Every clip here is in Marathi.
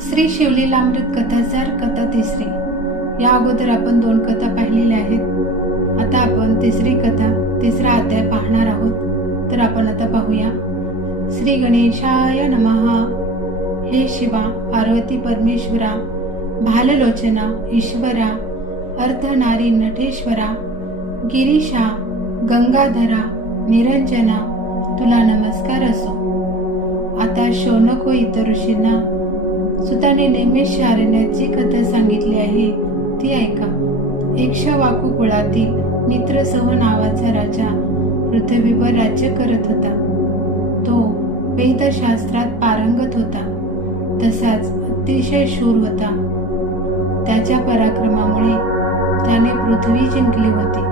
श्री शिवलीलामृत कथासार कथा तिसरी. या अगोदर आपण 2 कथा पाहिलेल्या आहेत. आता आपण तिसरी कथा तिसरा अध्याय पाहणार आहोत. तर आपण आता पाहूया. श्री गणेशाय नमः. हे शिवा, पार्वती परमेश्वरा, भाललोचना ईश्वरा, अर्धनारी नटेश्वरा, गिरीशा, गंगाधरा, निरंजना, तुला नमस्कार असो. आता शौनक व इतर ऋषींना सुताने नैमिष अरण्याची कथा सांगितली आहे ती ऐका. इक्ष्वाकू कुळातील मित्रसह नावाचा राजा पृथ्वीवर राज्य करत होता. तो वेदशास्त्रात पारंगत होता, तसाच अतिशय शूर होता. त्याच्या पराक्रमामुळे त्याने पृथ्वी जिंकली होती.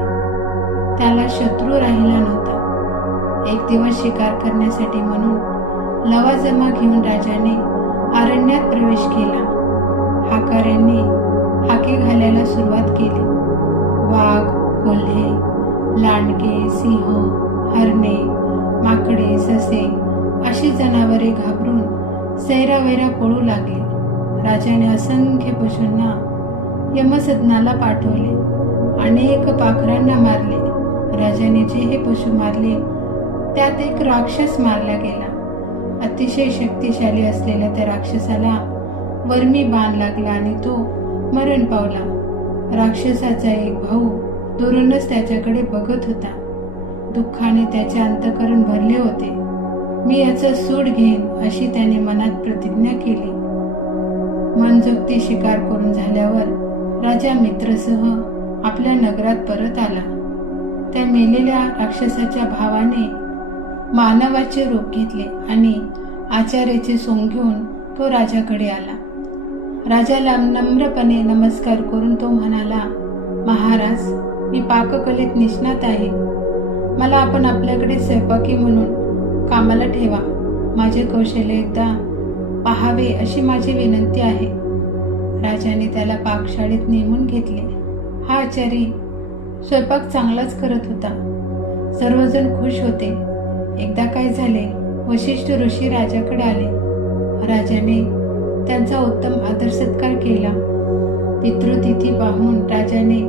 त्याला शत्रू राहिला नव्हता. एक दिवस शिकार करण्यासाठी म्हणून लवाजमा घेऊन राजाने अरण्यात प्रवेश केला. हाकाऱ्यांनी हाके घालायला सुरुवात केली. वाघ, कोल्हे, लांडगे, सिंह, हरणे, माकडे, ससे अशी जनावरे घाबरून सैरावैरा पळू लागली. राजाने असंख्य पशूंना यमसदनाला पाठवले. अनेक पाखरांना मारले. राजाने जे हे पशु मारले त्यात एक राक्षस मारला गेला. अतिशय शक्तिशाली असलेल्या त्या राक्षसाला वर्मी बाण लागला आणि तो मरण पावला. राक्षसाचा एक भाऊ दुरूनच त्याच्याकडे बघत होता. दुःखाने त्याचे अंतःकरण भरले होते. मी याचा सूड घेईन अशी त्याने मनात प्रतिज्ञा केली. मनसोक्ती शिकार करून झाल्यावर राजा मित्रसह आपल्या नगरात परत आला. त्या मेलेल्या राक्षसाच्या भावाने मानवाचे रूप घेतले आणि आचार्याचे सोंग घेऊन तो राजाकडे आला. राजाला नम्रपणे नमस्कार करून तो म्हणाला, महाराज, मी पाककलेत निष्णात आहे. मला आपण आपल्याकडे स्वयंपाकी म्हणून कामाला ठेवा. माझे कौशल्य एकदा पाहावे अशी माझी विनंती आहे. राजाने त्याला पाकशाळेत नेमून घेतले. हा आचारी स्वयंपाक चांगलाच करत होता. सर्वजण खुश होते. एकदा काय झाले, वशिष्ठ ऋषी राजाकडे आले. राजाने त्यांचा उत्तम आदर सत्कार केला. पितृतिथी पाहून राजाने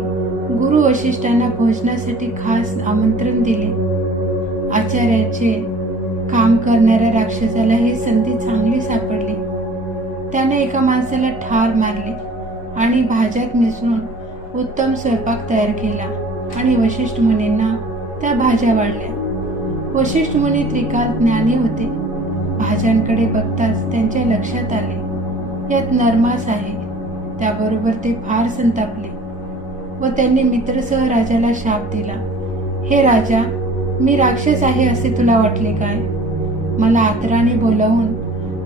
गुरु वशिष्ठांना भोजनासाठी खास आमंत्रण दिले. आचार्याचे काम करणाऱ्या राक्षसाला ही संधी चांगली सापडली. त्याने एका माणसाला ठार मारले आणि भाज्यात मिसळून उत्तम स्वयंपाक तयार केला आणि वशिष्ठ मुनींना त्या भाज्या वाढल्या. वशिष्ठ मुनी त्रिकाल ज्ञानी होते. भाज्यांकडे बघताच त्यांच्या लक्षात आले यात नरमास आहे. त्याबरोबर ते फार संतापले व त्यांनी मित्रसह राजाला शाप दिला. हे राजा, मी राक्षस आहे असे तुला वाटले काय? मला आदराने बोलावून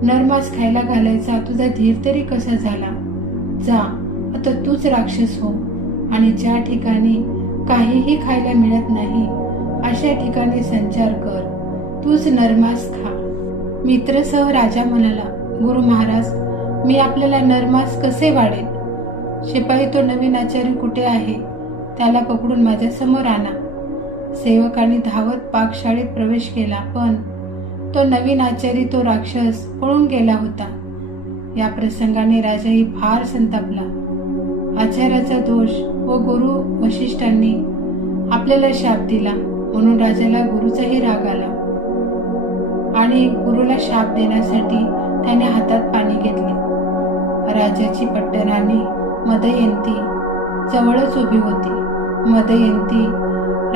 नरमास खायला घालायचा तुझा धीर तरी कसा झाला? जा, आता तूच राक्षस हो आणि ज्या ठिकाणी काहीही खायला मिळत नाही अशा ठिकाणी संचार कर. तूच नरमास खा. मित्रसह राजा म्हणाला, गुरु महाराज, मी आपल्याला नरमास कसे वाढेल? शिपाई, तो नवीन आचार्य कुठे आहे? त्याला पकडून माझ्या समोर आणा. सेवकाने धावत पाकशाळेत प्रवेश केला, पण तो नवीन आचारी, तो राक्षस पळून गेला होता. या प्रसंगाने राजाही फार संतापला. आचार्याचा दोष व गुरु वशिष्ठांनी आपल्याला शाप दिला म्हणून राजाला गुरुचाही राग आला आणि गुरुला शाप देण्यासाठी त्याने हातात पाणी घेतले. राजाची पट्टराणी मदयंती जवळच उभी होती. मदयंती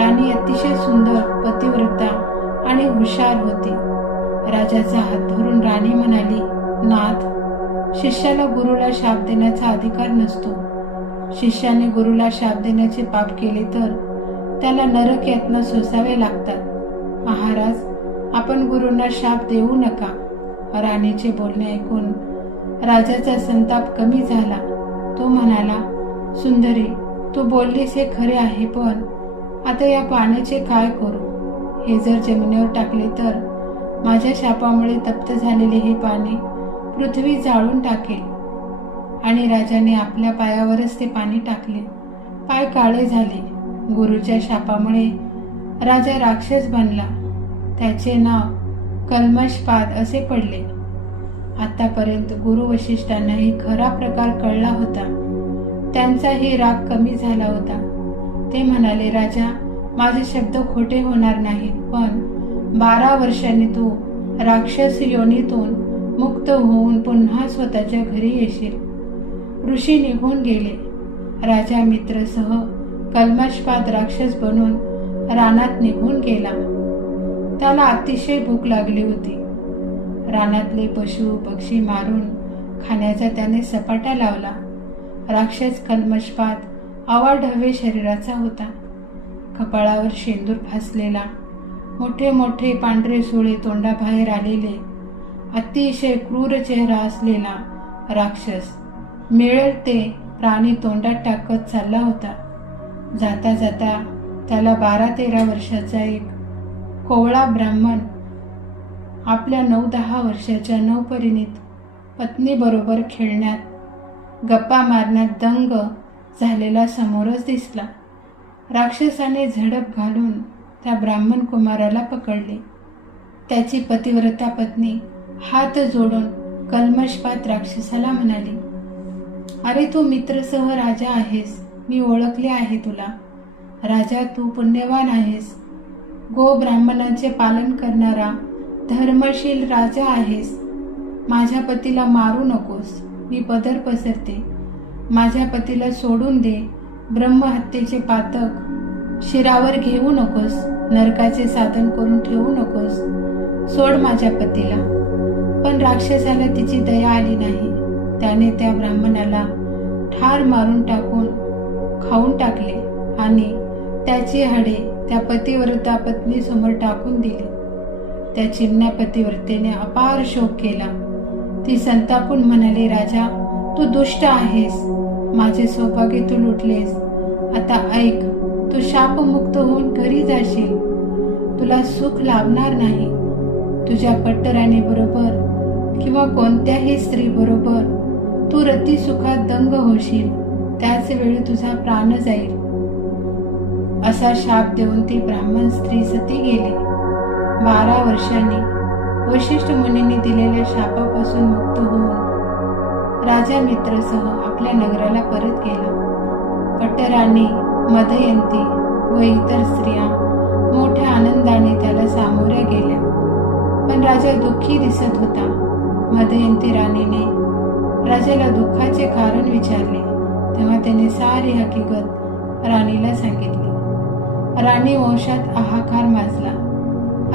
राणी अतिशय सुंदर, पतिव्रता आणि हुशार होती. राजाचा हात धरून राणी म्हणाली, नाथ, शिष्याला गुरुला शाप देण्याचा अधिकार नसतो. शिष्याने गुरुला शाप देण्याचे पाप केले तर त्याला नरक यातना सोसाव्या लागतात. महाराज, आपण गुरूंना शाप देऊ नका. राणीचे बोलणे ऐकून राजाचा संताप कमी झाला. तो म्हणाला, सुंदरी, तू बोललीस हे खरे आहे, पण आता या पाण्याचे काय करू? हे जर जमिनीवर टाकले तर माझ्या शापामुळे तप्त झालेले हे पाणी पृथ्वी जाळून टाकेल. आणि राजाने आपल्या पायावरच ते पाणी टाकले. पाय काळे झाले. गुरुच्या शापामुळे राजा राक्षस बनला. त्याचे नाव कल्मषपाद असे पडले. आतापर्यंत गुरु वशिष्ठांनाही खरा प्रकार कळला होता. त्यांचाही राग कमी झाला होता. ते म्हणाले, राजा, माझे शब्द खोटे होणार नाहीत, पण 12 वर्षांनी तू राक्षस योनीतून मुक्त होऊन पुन्हा स्वतःच्या घरी येशील. ऋषी निघून गेले. राजा मित्रसह कल्मषपात राक्षस बनून रानात निघून गेला. त्याला अतिशय भूक लागली होती. रानातले पशु पक्षी मारून खाण्याचा त्याने सपाटा लावला. राक्षस कल्मषपात अवाढव्य शरीराचा होता. कपाळावर शेंदूर फासलेला, मोठे मोठे पांढरे सुळे तोंडाबाहेर आलेले, अतिशय क्रूर चेहरा असलेला राक्षस मिळेल ते प्राणी तोंडात टाकत चालला होता. जाता जाता त्याला 12-13 वर्षाचा एक कोवळा ब्राह्मण आपल्या 9-10 वर्षाच्या नवपरिणीत पत्नीबरोबर खेळण्यात गप्पा मारण्यात दंग झालेला समोरच दिसला. राक्षसाने झडप घालून त्या ब्राह्मण कुमाराला पकडले. त्याची पतिव्रता पत्नी हात जोडून कल्मषपात राक्षसाला म्हणाली, अरे तू मित्रसह राजा आहेस, मी ओळखले आहे तुला. राजा, तू पुण्यवान आहेस, गो ब्राह्मणांचे पालन करणारा धर्मशील राजा आहेस. माझ्या पतीला मारू नकोस, मी पदर पसरते. माझ्या पतीला सोडून दे. ब्रह्महत्येचे पातक शिरावर घेऊ नकोस, नरकाचे साधन करून ठेवू नकोस. सोड माझ्या पतीला. पण राक्षसाला तिची दया आली नाही. त्याने त्या ब्राह्मणाला ठार मारून टाकून खाऊन टाकले आणि त्याची हाडे त्या पतिव्रता पत्नीसमोर टाकून दिली. त्या चिमण्या पतिव्रतेने अपार शोक केला. ती संतापून म्हणाली, राजा, तू दुष्ट आहेस, माझे सौभाग्य तू लुटलेस. आता ऐक, तू शापमुक्त होऊन घरी जाशील. तुला सुख लाभणार नाही. तुझ्या पट्टराणी बरोबर किंवा कोणत्याही स्त्री बरोबर तू रती सुखात दंग होशील. त्याच वेळी तुझा प्राण जाईल. असा शाप देऊन ती ब्राह्मण स्त्री सती गेली. 12 वर्षांनी वशिष्ठ मुनींनी दिलेल्या शापापासून मुक्त होऊन राजा मित्रसह आपल्या नगराला परत गेला. पट्टराणी, मदयंती व इतर स्त्रिया मोठ्या आनंदाने त्याला सामोऱ्या गेल्या. पण राजा दुःखी दिसत होता. मदयंती राणीने राजाला दुःखाचे कारण विचारले. तेव्हा त्याने सारी हकीकत राणीला सांगितली. राणी वंशात हाहाकार माजला.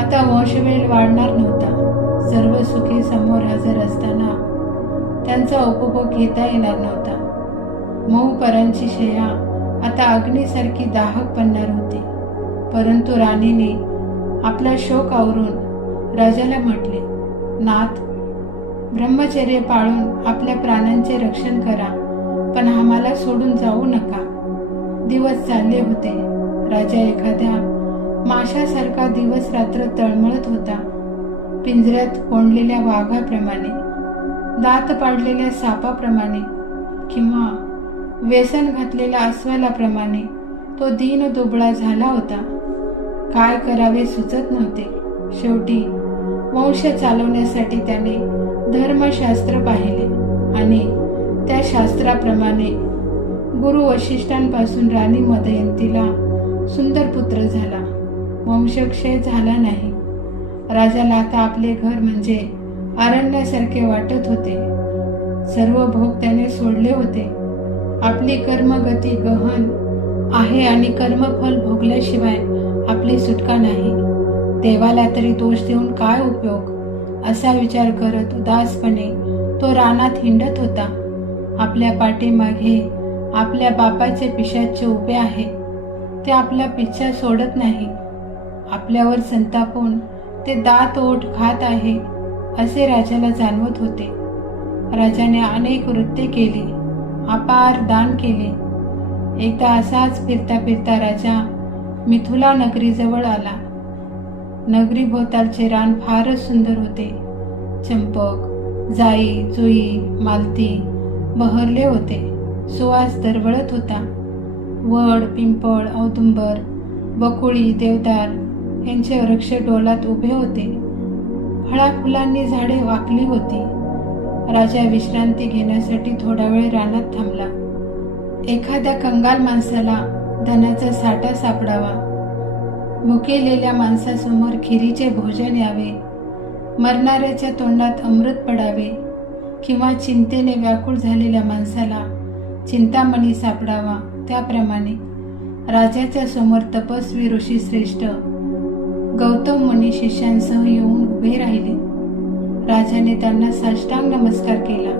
आता वंशवेल वाढणार नव्हता. सर्व सुखे समोर हजर असताना त्यांचा उपभोग घेता येणार नव्हता. मऊ परांची शया आता अग्नीसारखी दाहक बनणार होती. परंतु राणीने आपला शोक आवरून राजाला म्हटले, नाथ, ब्रह्मचर्य पाळून आपल्या प्राणांचे रक्षण करा, पण आम्हाला सोडून जाऊ नका. दिवस चालले होते. राजा एखाद्या माशासारखा दिवस रात्र तळमळत होता. पिंजऱ्यात कोंडलेल्या वाघाप्रमाणे, दात पाडलेल्या सापाप्रमाणे किंवा व्यसन घातलेल्या अस्वलाप्रमाणे तो दीन दुबळा झाला होता. काय करावे सुचत नव्हते. शेवटी वंश चालवण्यासाठी त्याने धर्मशास्त्र पाहिले आणि त्या शास्त्राप्रमाणे गुरु वशिष्ठांपासून राणी मदयंतीला सुंदर पुत्र झाला. वंशक्षय झाला नाही. राजाला आता आपले घर म्हणजे अरण्यासारखे वाटत होते. सर्व भोग त्याने सोडले होते. आपली कर्मगती गहन आहे आणि कर्मफल भोगल्याशिवाय आपली सुटका नाही. देवाला तरी दोष देऊन काय उपयोग, असा विचार करत उदासपणे तो रानात हिंडत होता. आपल्या पाठीमागे आपल्या बापाचे पिशाच्चे उभे आहे. ते आपला पिच्छा सोडत नाही. आपल्यावर संतापून ते दात ओठ खात आहे असे राजाला जाणवत होते. राजाने अनेक वृत्ते केली, अपार दान केले. एकदा असाच फिरता फिरता राजा मिथिला नगरीजवळ आला. नगरी भोवतालचे रान फारच सुंदर होते. चंपक, जाई, जुई, मालती बहरले होते. सुवास दरवळत होता. वड, पिंपळ, औदुंबर, बकुळी, देवदार यांचे वृक्ष डोलात उभे होते. फळाफुलांनी झाडे वाकली होती. राजा विश्रांती घेण्यासाठी थोडा वेळ रानात थांबला. एखाद्या कंगाल माणसाला धनाचा साठा सापडावा, भुकेलेल्या माणसासमोर खिरीचे भोजन यावे, मरणाऱ्याच्या तोंडात अमृत पडावे, किंवा चिंतेने व्याकुळ झालेल्या माणसाला चिंतामणी सापडावा, त्याप्रमाणे राजाच्या समोर तपस्वी ऋषी श्रेष्ठ गौतम मुनी शिष्यांसह येऊन उभे राहिले. राजाने त्यांना साष्टांग नमस्कार केला.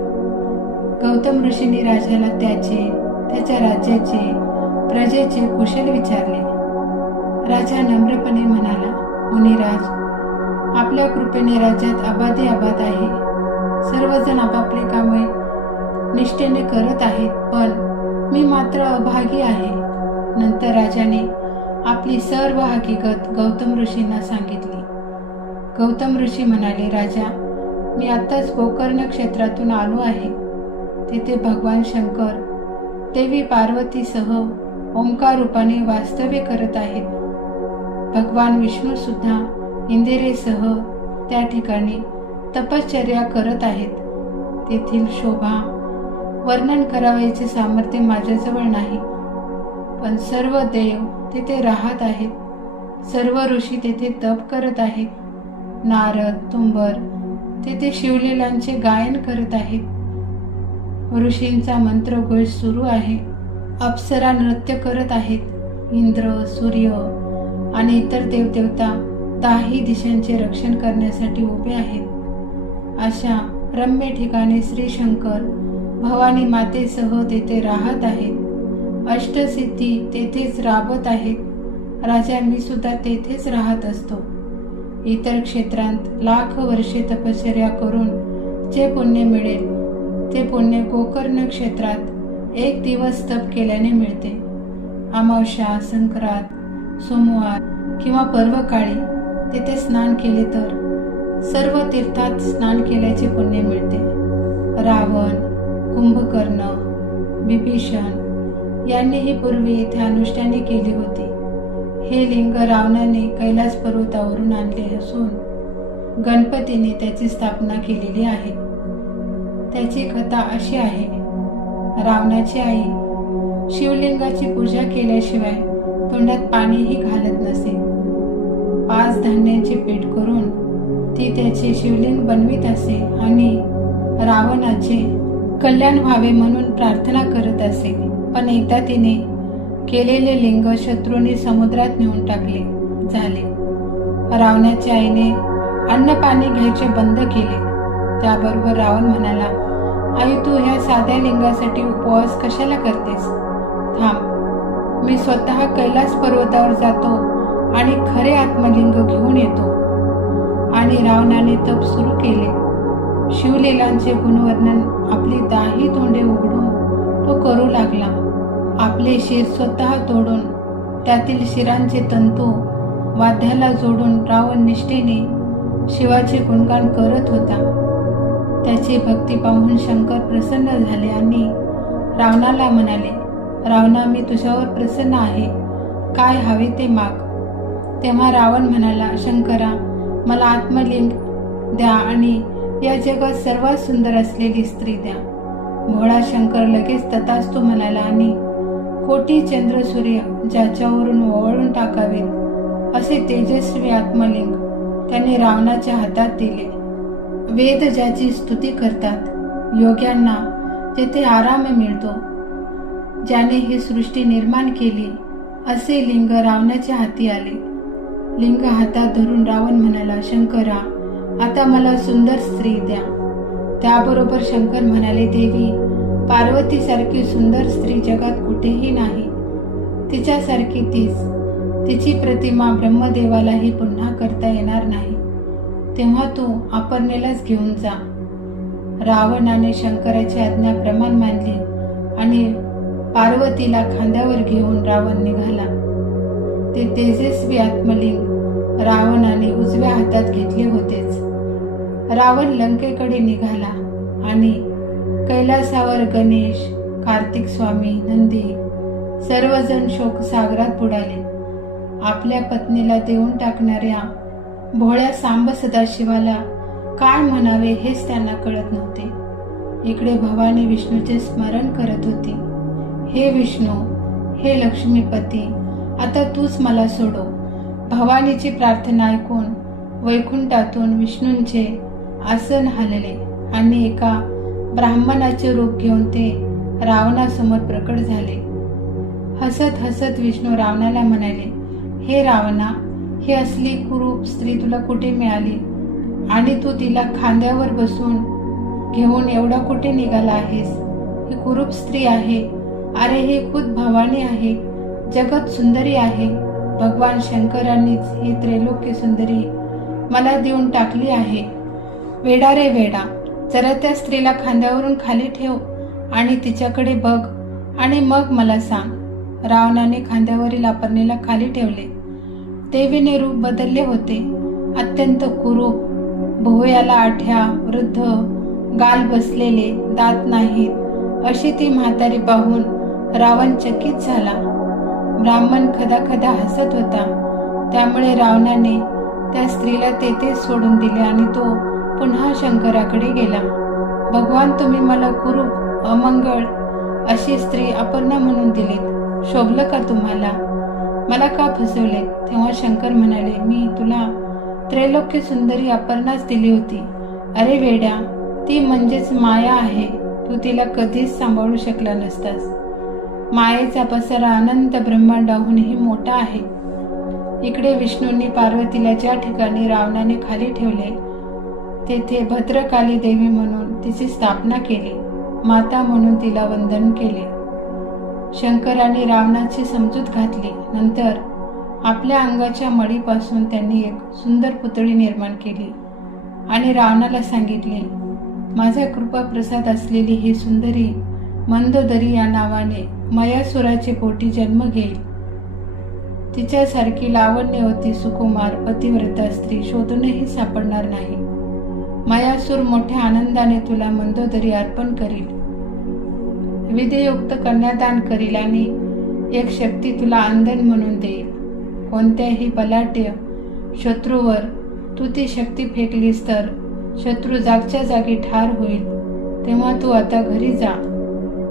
गौतम ऋषींनी राजाला त्याच्या राज्याचे, प्रजेचे कुशल विचारले. राजा नम्रपणे म्हणाला, मुनिराज, आपल्या कृपेने राज्यात आबादी आबाद आहे. सर्वजण आपापले कामे निष्ठेने करत आहेत, पण मी मात्र अभागी आहे. नंतर राजाने आपली सर्व हकीकत गौतम ऋषींना सांगितली. गौतम ऋषी म्हणाले, राजा, मी आत्ताच गोकर्ण क्षेत्रातून आलो आहे. तेथे भगवान शंकर देवी पार्वतीसह ओंकार रूपाने वास्तव्य करत आहेत. भगवान विष्णू सुद्धा इंदिरेसह त्या ठिकाणी तपश्चर्या करत आहेत. तेथील शोभा वर्णन करावयाचे सामर्थ्य माझ्याजवळ नाही, पण सर्व देव तेथे राहत आहेत. सर्व ऋषी तेथे तप करत आहेत. नारद, तुंबर तेथे शिवलीलांचे गायन करत आहेत. ऋषींचा मंत्रघोष सुरू आहे. अप्सरा नृत्य करत आहेत. इंद्र, सूर्य आणि इतर देवदेवता 10 दिशांचे रक्षण करण्यासाठी उभे आहेत. अशा रम्य ठिकाणी श्री शंकर भवानी मातेसह तेथे राहत आहेत. अष्टसिद्धी तेथेच राबत आहेत. राजा, मी सुद्धा तेथेच राहत असतो. इतर क्षेत्रांत लाख वर्षे तपश्चर्या करून जे पुण्य मिळेल ते पुण्य गोकर्ण क्षेत्रात 1 दिवस तप केल्याने मिळते. अमावस्या, संक्रांत, सोमवार किंवा पर्वकाळी तेथे स्नान केले तर सर्व तीर्थात स्नान केल्याचे पुण्य मिळते. रावण, कुंभकर्ण, विभीषण यांनीही पूर्वी येथे अनुष्ठाने केली होती. हे लिंग रावणाने कैलास पर्वतावरून आणले असून गणपतीने त्याची स्थापना केलेली आहे. त्याची कथा अशी आहे. रावणाची आई शिवलिंगाची पूजा केल्याशिवाय तोंडात पाणीही घालत नसे. 5 धान्यांचे पीठ करून ती त्याचे शिवलिंग बनवित असे आणि रावणाचे कल्याण व्हावे म्हणून प्रार्थना करत असे. पण एकदा तिने केलेले लिंग शत्रूंनी समुद्रात नेऊन टाकले. झाले. रावणाच्या आईने अन्न पाणी घ्यायचे बंद केले. त्याबरोबर रावण म्हणाला, आई, तू ह्या साध्या लिंगासाठी उपवास कशाला करतेस? थांब, मी स्वतः कैलास पर्वतावर जातो आणि खरे आत्मलिंग घेऊन येतो. आणि रावणाने तप सुरू केले. शिवलीलांचे गुणवर्णन आपली 10 तोंडे उघडून तो करू लागला. आपले शिर स्वतः तोडून त्यातील शिरांचे तंतू वाद्याला जोडून रावण निष्ठेने शिवाचे गुणगान करत होता. त्याची भक्ती पाहून शंकर प्रसन्न झाले आणि रावणाला म्हणाले, रावणा, मी तुझ्यावर प्रसन्न आहे. काय हवे ते माग. तेव्हा रावण म्हणाला, शंकरा, मला आत्मलिंग द्या आणि या जगात सर्वात सुंदर असलेली स्त्री द्या. भोळा शंकर लगेच तथास्तु म्हणाला आणि कोटी चंद्र सूर्य ज्याच्यावरून ओवाळून टाकावेत असे तेजस्वी आत्मलिंग त्याने रावणाच्या हातात दिले. वेद ज्याची स्तुती करतात, योग्यांना जेथे आराम मिळतो, ज्याने ही सृष्टी निर्माण केली, असे लिंग रावणाच्या हाती आले. लिंग हातात धरून रावण म्हणाला, शंकरा, आता मला सुंदर स्त्री द्या. त्याबरोबर शंकर म्हणाले, देवी, पार्वतीसारखी सुंदर स्त्री जगात कुठेही नाही. तिच्यासारखी तीच. तिची प्रतिमा ब्रह्मदेवालाही पुन्हा करता येणार नाही. तेव्हा तू अपर्णेलाच घेऊन जा. रावणाने शंकराची आज्ञा प्रमाण मानली आणि पार्वतीला खांद्यावर घेऊन रावण निघाला. ते तेजस्वी आत्मलिंग रावणाने उजव्या हातात घेतले होतेच. रावण लंकेकडे निघाला आणि कैलासावर गणेश, कार्तिक स्वामी, नंदी सर्वजण शोकसागरात बुडाले. आपल्या पत्नीला देऊन टाकणाऱ्या भोळ्या सांब सदाशिवाला काय म्हणावे हेच त्यांना कळत नव्हते. इकडे भवानी विष्णूचे स्मरण करत होती. हे विष्णू, हे लक्ष्मीपती, आता तूच मला सोडव. भवानीची प्रार्थना ऐकून वैकुंठातून विष्णूंचे आसन हलले आणि एका ब्राह्मणाचे रूप घेऊन ते रावणासमोर प्रकट झाले. हसत हसत विष्णू रावणाला म्हणाले, हे रावणा, ही असली कुरूप स्त्री तुला कुठे मिळाली आणि तू तिला खांद्यावर बसून घेऊन एवढा कुठे निघाला आहेस? ही कुरूप स्त्री आहे. अरे, ही खुद भवानी आहे, जगत सुंदरी आहे. भगवान शंकरांनीच ही त्रैलोक्य सुंदरी मला देऊन टाकली आहे. वेडा रे वेडा, जरा त्या स्त्रीला खांद्यावरून खाली ठेव आणि तिच्याकडे बघ आणि मग मला सांग. रावणाने खांद्यावरील अपर्णेला खाली ठेवले. देवीने रूप बदलले होते. अत्यंत कुरूप, भुवयाला आठ्या, वृद्ध, गाल बसलेले, दात नाहीत अशी ती म्हातारी पाहून रावण चकित झाला. ब्राह्मण खदाखदा हसत होता. त्यामुळे रावणाने त्या स्त्रीला तेथेच सोडून दिले आणि तो पुन्हा शंकराकडे गेला. भगवान, तुम्ही मला कुरूप, अमंगळ अशी स्त्री अपर्णा म्हणून दिलीत. शोभलं का तुम्हाला? मला का फसवले? तेव्हा शंकर म्हणाले, मी तुला त्रैलोक्य सुंदरी अपर्णाच दिली होती. अरे वेड्या, ती म्हणजेच माया आहे. तू तिला कधीच सांभाळू शकला नसतास. मायेचा पसारा अनंत ब्रह्मांडाहूनही मोठा आहे. इकडे विष्णूंनी पार्वतीला ज्या ठिकाणी रावणाने खाली ठेवले तेथे भद्रकाली देवी म्हणून तिची स्थापना केली. माता म्हणून तिला वंदन केले. शंकराने रावणाची समजूत घातली. नंतर आपल्या अंगाच्या मडीपासून त्यांनी एक सुंदर पुतळी निर्माण केली आणि रावणाला सांगितले, माझा कृपा प्रसाद असलेली ही सुंदरी मंदोदरी या नावाने मयासुराचे पोटी जन्म घेईल. तिच्यासारखी लावण्यवती, सुकुमार, पतिव्रता स्त्री शोधूनही सापडणार नाही. मयासूर मोठ्या आनंदाने तुला मंदोदरी अर्पण करील, विधियुक्त कन्यादान करील आणि एक शक्ती तुला अंधन म्हणून देईल. कोणत्याही बलाढ्य शत्रूवर तू ती शक्ती फेकलीस तर शत्रू जागच्या जागी ठार होईल. तेव्हा तू आता घरी जा.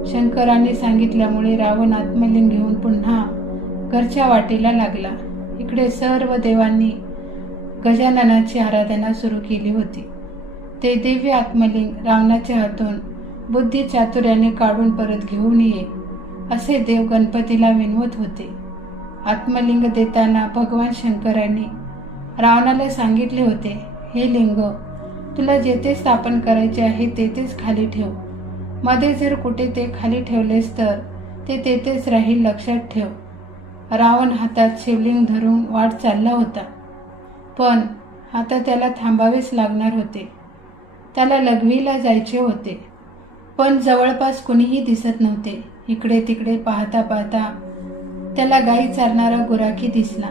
शंकरांनी सांगितल्यामुळे रावण आत्मलिंग घेऊन पुन्हा घरच्या वाटेला लागला. इकडे सर्व देवांनी गजाननाची आराधना सुरू केली होती. ते दिव्य आत्मलिंग रावणाच्या हातून बुद्धी चातुर्याने काढून परत घेऊन ये असे देव गणपतीला विनवत होते. आत्मलिंग देताना भगवान शंकरांनी रावणाला सांगितले होते, हे लिंग तुला जेथे स्थापन करायचे आहे तेथेच खाली ठेव. मध्ये जर कुठे ते खाली ठेवलेस तर ते तेथेच राहील, लक्षात ठेव. रावण हातात शिवलिंग धरून वाट चालला होता, पण आता त्याला थांबावेच लागणार होते. त्याला लघवीला जायचे होते, पण जवळपास कुणीही दिसत नव्हते. इकडे तिकडे पाहता पाहता त्याला गाई चारणारा गुराखी दिसला.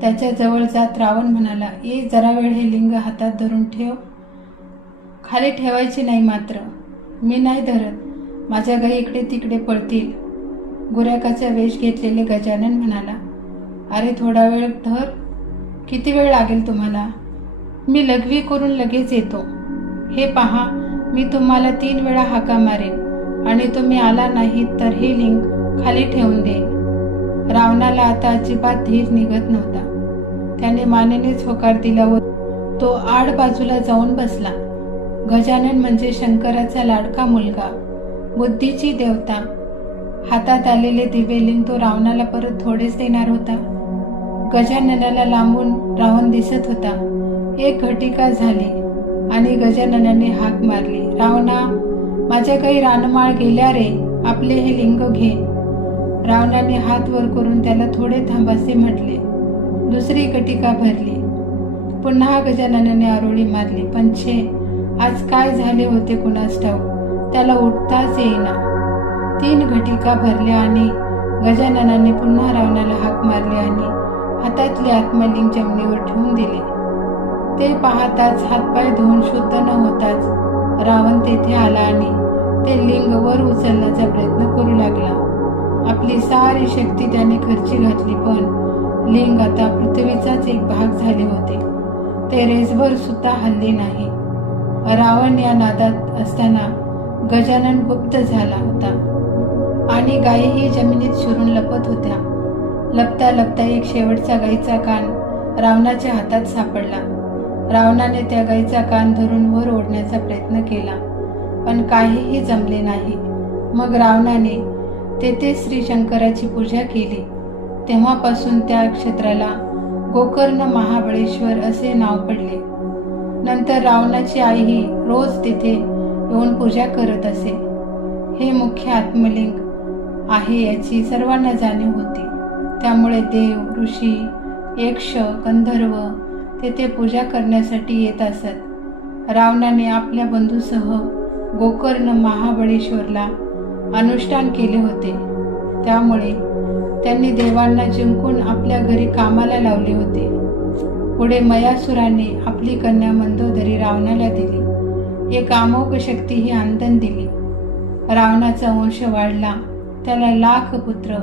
त्याच्या जवळ जात रावण म्हणाला, ये जरा वेळ हे लिंग हातात धरून ठेव. खाली ठेवायचे नाही मात्र. मी नाही धरत, माझ्या गाई इकडे तिकडे पळतील. गुराखाचा वेश घेतलेले गजानन म्हणाला, अरे थोडा वेळ धर. किती वेळ लागेल तुम्हाला? मी लघवी करून लगेच येतो. हे पहा, मी तुम्हाला 3 वेळा हाका मारेन आणि तुम्ही आला नाहीत तर हे लिंग खाली ठेवून देईन. रावणाला आता अजिबात धीर निघत नव्हता. त्याने मानेनेच होकार दिला व तो आड बाजूला जाऊन बसला. गजानन म्हणजे शंकराचा लाडका मुलगा, बुद्धीची देवता. हातात आलेले दिवेलिंग तो रावणाला परत थोडेच देणार होता. गजाननाला लांबून रावण दिसत होता. एक घटिका झाली आणि गजाननाने हाक मारली, रावणा, माझ्या काही रानमाळ गेल्या रे, आपले हे लिंग घे. रावणाने हात वर करून त्याला थोडे थांबासे म्हटले. दुसरी घटिका भरली. पुन्हा गजाननाने आरोळी मारली, पण छे, आज काय झाले होते कुणास ठाऊक, त्याला उठताच येईना. 3 घटिका भरल्या आणि गजाननाने पुन्हा रावणाला हाक मारली आणि हातातले आत्मलिंग जमिनीवर ठेवून दिले. ते पाहताच हातपाय धुवून शुद्ध न होताच रावण तेथे आला आणि ते लिंग वर उचलण्याचा प्रयत्न करू लागला. आपली सारी शक्ती त्याने खर्ची घातली, पण लिंग आता पृथ्वीचाच एक भाग झाले होते. ते रेसभर सुद्धा हलले नाही. रावण या नादात असताना गजानन गुप्त झाला होता आणि गायीही जमिनीत शिरून लपत होत्या. लपता लपता एक शेवटचा गाईचा कान रावणाच्या हातात सापडला. रावणाने त्या गाईचा कान धरून वर ओढण्याचा प्रयत्न केला, पण काहीही जमले नाही. मग रावणाने तेथे श्री शंकराची पूजा केली. तेव्हापासून त्या क्षेत्राला गोकर्ण महाबळेश्वर असे नाव पडले. नंतर रावणाची आईही रोज तिथे येऊन पूजा करत असे. हे मुख्य आत्मलिंग आहे याची सर्वांना जाणीव होती. त्यामुळे देव, ऋषी, यक्ष, गंधर्व तेथे पूजा करण्यासाठी येत असत. रावणाने आपल्या बंधूसह गोकर्ण महाबळेश्वरला अनुष्ठान केले होते. त्यामुळे त्यांनी देवांना जिंकून आपल्या घरी कामाला लावले होते. पुढे मयासुराने आपली कन्या मंदोदरी रावणाला दिली. एक अमोघ शक्ती ही आनंद दिली. रावणाचा वंश वाढला. त्याला 1,00,000 पुत्र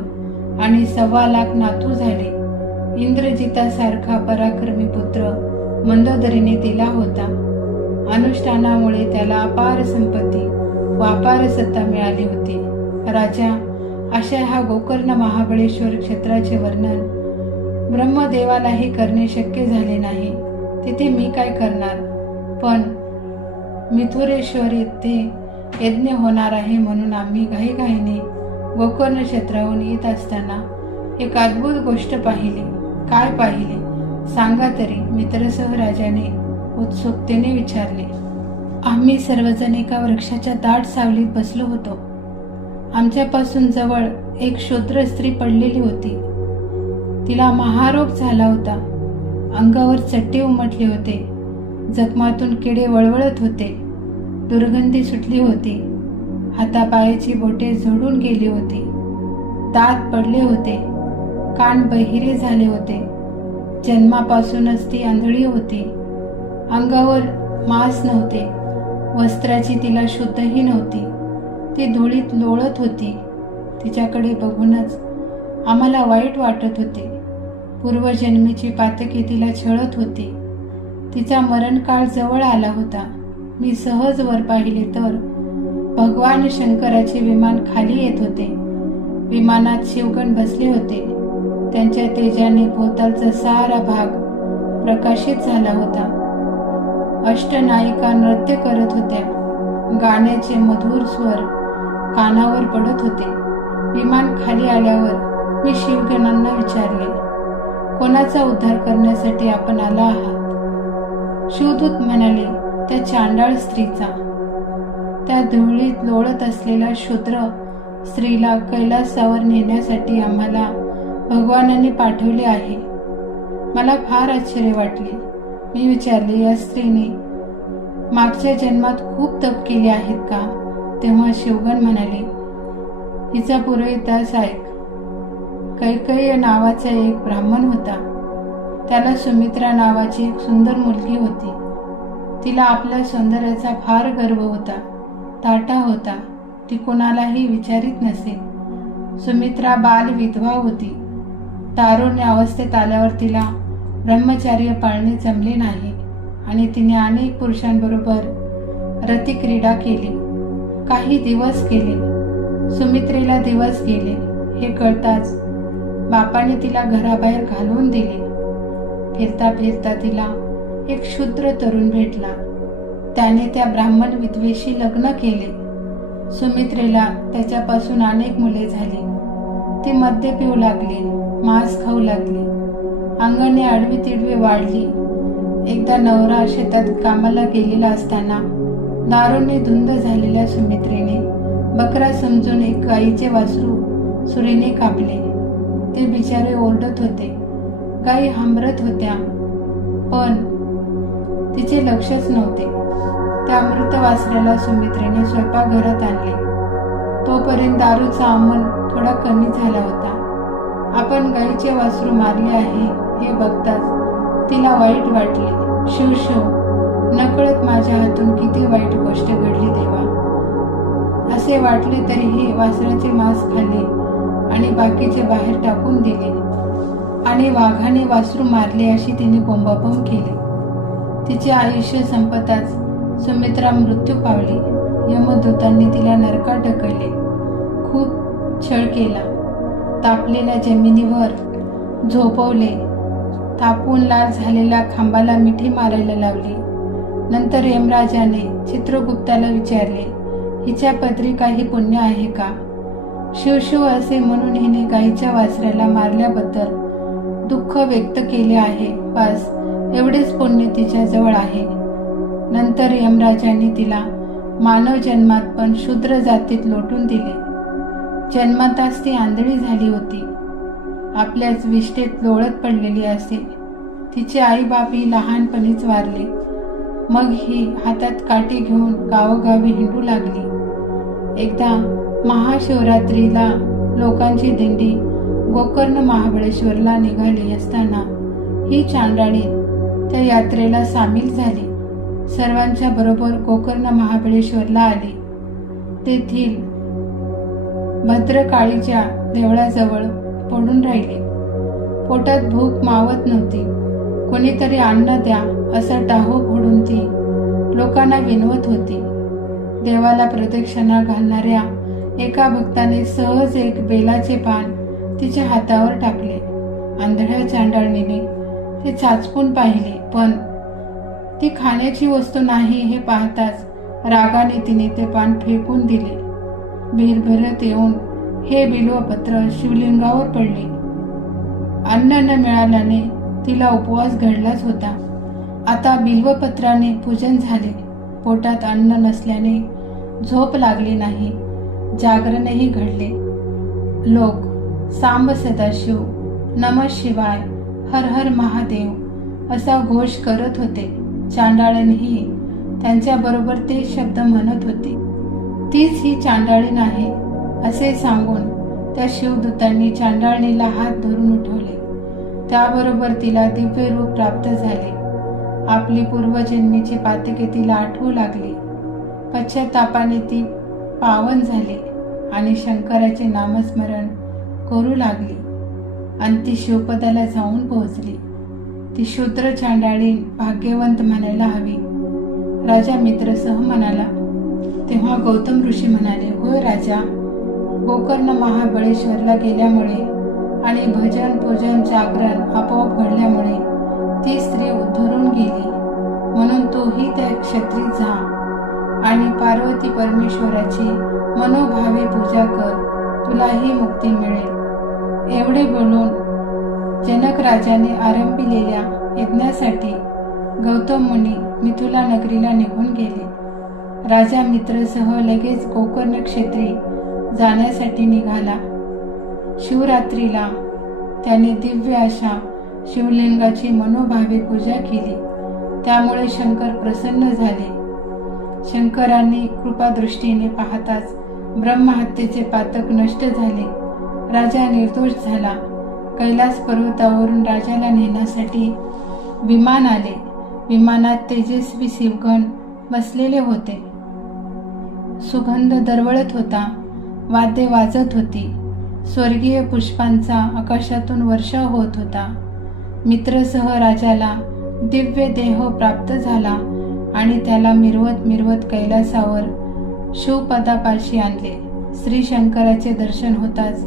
आणि 1,25,00,000 नातू झाले. इंद्रजितासारखा पराक्रमी पुत्र मंदोदरीने दिला होता. अनुष्ठानामुळे त्याला अपार संपत्ती व अपार सत्ता मिळाली होती. राजा, अशा ह्या गोकर्ण महाबळेश्वर क्षेत्राचे वर्णन ब्रह्मदेवालाही करणे शक्य झाले नाही. तिथे मी काय करणार? पण मिथुरेश्वर येथे यज्ञ होणार आहे म्हणून आम्ही घाईघाईने गोकर्ण क्षेत्राहून येत असताना एक अद्भुत गोष्ट पाहिली. काय पाहिले सांगा तरी, मित्रसह राजाने उत्सुकतेने विचारले. आम्ही सर्वजण एका वृक्षाच्या दाट सावलीत बसलो होतो. आमच्यापासून जवळ एक शूद्र स्त्री पडलेली होती. तिला महारोग झाला होता. अंगावर चट्टे उमटले होते. जखमातून किडे वळवळत होते. दुर्गंधी सुटली होती. हातापायाची बोटे झोडून गेली होती. दात पडले होते. कान बहिरे झाले होते. जन्मापासूनच ती आंधळी होती. अंगावर मांस नव्हते. वस्त्राची तिला शुद्धही नव्हती. ती धुळीत लोळत होती. तिच्याकडे बघूनच आम्हाला वाईट वाटत होते. पूर्वजन्मीची पातके तिला छळत होती. तिचा मरणकाळ जवळ आला होता. मी सहज वर पाहिले तर भगवान शंकराचे विमान खाली येत होते. विमानात शिवगण बसले होते. त्यांच्या तेजाने भोवतालचा सारा भाग प्रकाशित झाला होता. अष्टनायिका नृत्य करत होत्या. गाण्याचे मधुर स्वर कानावर पडत होते. विमान खाली आल्यावर मी शिवगणांना विचारले, कोणाचा उद्धार करण्यासाठी आपण आला आहात? शिवदूत म्हणाले, त्या चांडाळ स्त्रीचा. त्या धुळीत लोळत असलेल्या शूद्र स्त्रीला कैलासावर नेण्यासाठी आम्हाला भगवानांनी पाठवले आहे. मला फार आश्चर्य वाटले. मी विचारले, या स्त्रीने मागच्या जन्मात खूप तप केले आहेत का? तेव्हा शिवगण म्हणाले, हिचा पुढे इतिहास ऐक. कैकेयी नावाचा एक ब्राह्मण होता. त्याला सुमित्रा नावाची एक सुंदर मुलगी होती. तिला आपल्या सौंदर्याचा फार गर्व होता. ताठा होता. ती कोणालाही विचारित नसे. सुमित्रा बाल विधवा होती. तारुण्य अवस्थेत आल्यावर तिला ब्रह्मचर्य पाळणे जमले नाही आणि तिने अनेक पुरुषांबरोबर रतिक्रीडा केली. काही दिवस गेले. सुमित्रेला दिवस गेले हे कळताच बापाने तिला घराबाहेर घालवून दिले. फिरता फिरता तिला एक शूद्र तरुण भेटला. त्याने त्या ब्राह्मण विधवेशी लग्न केले. सुमित्रेला त्याच्यापासून अनेक मुले झाली. ती मद्य पिऊ लागली. मांस खाऊ लागली. अंगाने आडवी तिडवी वाढली. एकदा नवरा शेतात कामाला गेलेला असताना दारूने धुंद झालेल्या सुमित्रेने बकरा समजून एक गाईचे वासरू सुरीने कापले. ते बिचारे ओरडत होते. गाई हंबरत होत्या, पण तिचे लक्षच नव्हते. त्या मृत वासराला सुमित्रेने स्वयंपाकघरात आणले. तोपर्यंत दारूचा अंमल थोडा कमी झाला होता. आपण गाईचे वासरू मारले आहे हे बघताच तिला वाईट वाटले. शिव शिव, नकळत माझ्या हातून किती वाईट गोष्ट घडली देवा. असे वाटले तरीही वासराचे मांस खाल्ले आणि बाकीचे बाहेर टाकून दिले आणि वाघाने वासरू मारले अशी तिने बोंबाबोंब केली. तिचे आयुष्य संपताच सुमित्रा मृत्यू पावली. यमदूतांनी तिला नरकात ढकलले. खूप छळ केला. तापलेल्या जमिनीवर झोपवले. तापून लाल झालेल्या खांबाला मिठी मारायला लावली. नंतर यमराजाने चित्रगुप्ताला विचारले, हिच्या पदरी काही पुण्य आहे का? शिव असे म्हणून हिने गाईच्या वासराला मारल्याबद्दल दुःख व्यक्त केले आहे. बस एवढेच पुण्य तिच्या जवळ आहे. नंतर यमराजांनी तिला मानव जन्मात पण शूद्र जातीत लोटून दिले. जन्मताच ती आंधळी झाली होती. आपल्याच विष्ठेत लोळत पडलेली असे. तिचे आई बापही लहानपणीच वारले. मग ही हातात काठी घेऊन गावोगावी हिंडू लागली. एकदा महाशिवरात्रीला लोकांची दिंडी गोकर्ण महाबळेश्वरला निघाली असताना ही चांडाळी त्या यात्रेला सामील झाली. सर्वांच्या बरोबर गोकर्ण महाबळेश्वरला आली. तेथील भद्रकाळीच्या देवळाजवळ पडून राहिली. पोटात भूक मावत नव्हती. कोणीतरी अन्न द्या असा टाहो फोडून ती लोकांना विनवत होती. देवाला प्रदक्षिणा घालणाऱ्या एका भक्ताने सहज एक बेलाचे पान तिच्या हातावर टाकले. आंधळ्या चांडाळणीने ते चाचपून पाहिले, पण ती खाण्याची वस्तू नाही हे पाहताच रागाने तिने ते पान फेकून दिले. भिरभिरत येऊन हे बिल्वपत्र शिवलिंगावर पडले. अन्न न मिळाल्याने तिला उपवास घडलाच होता. आता बिल्वपत्राने पूजन झाले. पोटात अन्न नसल्याने झोप लागली नाही. जागरणही घडले. लोक सांब सदाशिव, नमः शिवाय, हर हर महादेव असा घोष करत होते. चांडाळणही त्यांच्याबरोबर ते शब्द म्हणत होती. तीच ही चांडाळीण आहे असे सांगून त्या शिवदूतांनी चांडाळणीला हात धरून उठवले. त्याबरोबर तिला दिव्य रूप प्राप्त झाले. आपली पूर्वजन्मीची पातके तिला आठवू लागली. पश्चातापाने ती पावन झाली आणि शंकराचे नामस्मरण करू लागली आणि ती शिवपदाला जाऊन पोहोचली. ती शूद्र चांडाळीण भाग्यवंत म्हणायला हवी. राजा मित्रसह म्हणाला. तेव्हा गौतम ऋषी म्हणाले, होय राजा, गोकर्ण महाबळेश्वरला गेल्यामुळे आणि भजन पूजन जागरण आपोआप घडल्यामुळे ती स्त्री उद्धरून गेली. म्हणून तूही त्या क्षेत्रीत जा आणि पार्वती परमेश्वराची मनोभावे पूजा कर, तुलाही मुक्ती मिळेल. एवढे बोलून जनक राजाने आरंभिलेल्या यज्ञासाठी गौतम मुनी मिथिला नगरीला निघून गेले. राजा मित्रसह लगेच गोकर्ण क्षेत्री जाण्यासाठी निघाला. शिवरात्रीला त्याने दिव्य अशा शिवलिंगाची मनोभावे पूजा केली. त्यामुळे शंकर प्रसन्न झाले. शंकरांनी कृपादृष्टीने पाहताच ब्रह्महत्येचे पातक नष्ट झाले. राजा निर्दोष झाला. कैलास पर्वतावरून राजाला नेण्यासाठी विमान आले. विमानात तेजस्वी शिवगण बसलेले होते. सुगंध दरवळत होता. वाद्ये वाजत होती. स्वर्गीय पुष्पांचा आकाशातून वर्षाव होत होता. मित्रसह राजाला दिव्य देह प्राप्त झाला आणि त्याला मिरवत मिरवत कैलासावर शिवपदापाशी आणले. श्री शंकराचे दर्शन होताच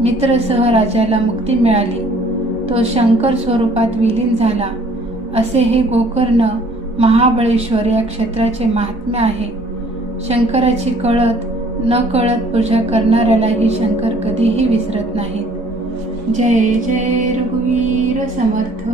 मित्रसह राजाला मुक्ती मिळाली. तो शंकर स्वरूपात विलीन झाला. असे हे गोकर्ण महाबळेश्वर या क्षेत्राचे महात्म्य आहे. शंकराची कळत न कळत पूजा करणाऱ्यालाही शंकर कधीही विसरत नाहीत. जय जय रघुवीर समर्थ.